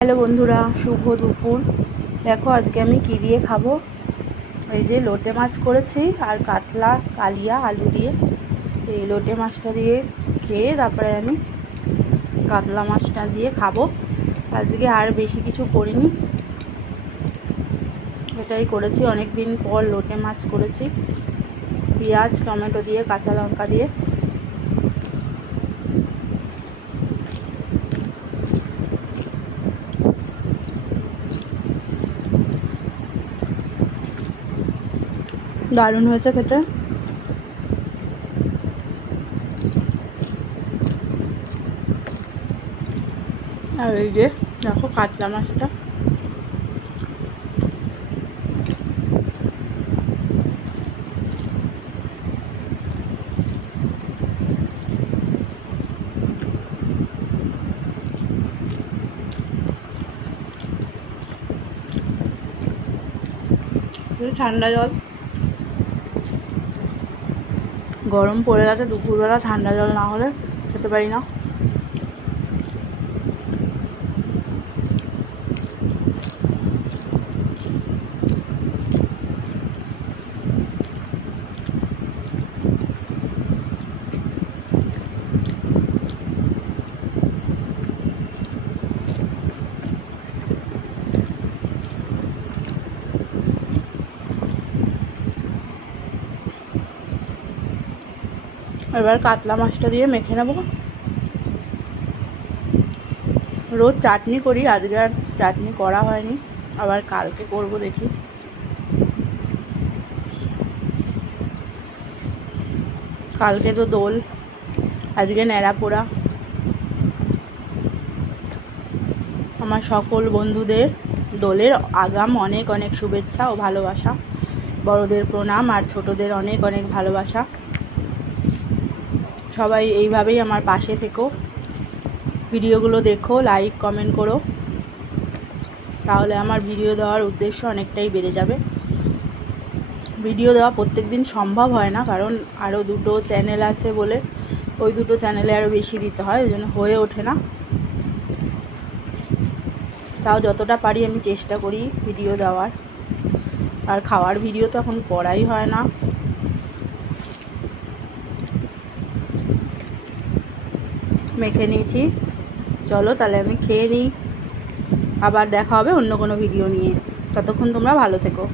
Hello বন্ধুরা, শুভ দুপুর। দেখো আজকে আমি কি দিয়ে খাবো। এই যে লোটে মাছ করেছি আর কাতলা কালিয়া আলু দিয়ে। এই লোটে মাছটা দিয়ে খেয়ে তারপরে আমি কাতলা মাছটা দিয়ে খাবো। আজকে আর বেশি কিছু করিনি, এটাই করেছি। অনেক দিন পর লোটে মাছ করেছি, পেঁয়াজ টমেটো দিয়ে কাঁচা লঙ্কা দিয়ে। দারুণ হয়েছে খেতে। আর এই যে দেখো কাতলা মাছটা, ঠান্ডা জল। গরম পড়ে গেছে, দুপুরবেলা ঠান্ডা জল না হলে খেতে পারি না। এবার কাতলা মাছটা দিয়ে মেখে নেব। রোজ চাটনি করি, আজকে আর চাটনি করা হয়নি, আবার কালকে করব দেখি। কালকে তো দোল, আজকে ন্যাড়া পোড়া। আমার সকল বন্ধুদের দোলের আগাম অনেক অনেক শুভেচ্ছা ও ভালোবাসা। বড়দের প্রণাম আর ছোটদের অনেক অনেক ভালোবাসা। সবাই এইভাবেই আমার পাশে থেকো, ভিডিওগুলো দেখো, লাইক কমেন্ট করো, তাহলে আমার ভিডিও দেওয়ার উদ্দেশ্য অনেকটাই বেড়ে যাবে। ভিডিও দেওয়া প্রত্যেক দিন সম্ভব হয় না, কারণ আরও দুটো চ্যানেল আছে বলে ওই দুটো চ্যানেলে আরও বেশি দিতে হয়, ওই জন্য হয়ে ওঠে না। তাও যতটা পারি আমি চেষ্টা করি ভিডিও দেওয়ার। আর খাওয়ার ভিডিও তো এখন করাই হয় না। মেখে নিয়েছি, চলো তাহলে আমি খেয়ে নিই। আবার দেখা হবে অন্য কোনো ভিডিও নিয়ে। ততক্ষণ তোমরা ভালো থেকো।